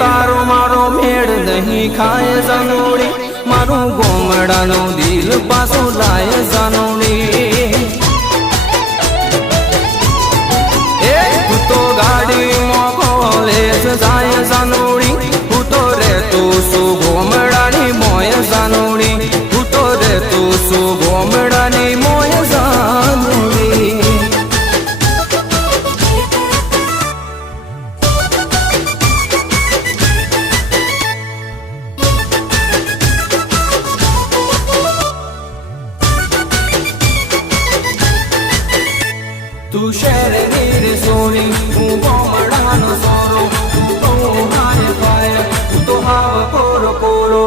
तारो मारो मेड़ नहीं खाए जानोड़ी मारू गोमड़ानो दिल पासो लाए जानोड़ी तू तो गाड़ी मोकोलेज जाए जानोड़ी तू तो रे तू सु गोमड़ानी मोय जानोड़ी तू तो रे तू सु गोमड़ानी मोय जानोड़ी तू शहर नीर सोनी तू गोमड़ानो सोरो तू तो हाय पाए तू तो हाव कोरो कोरो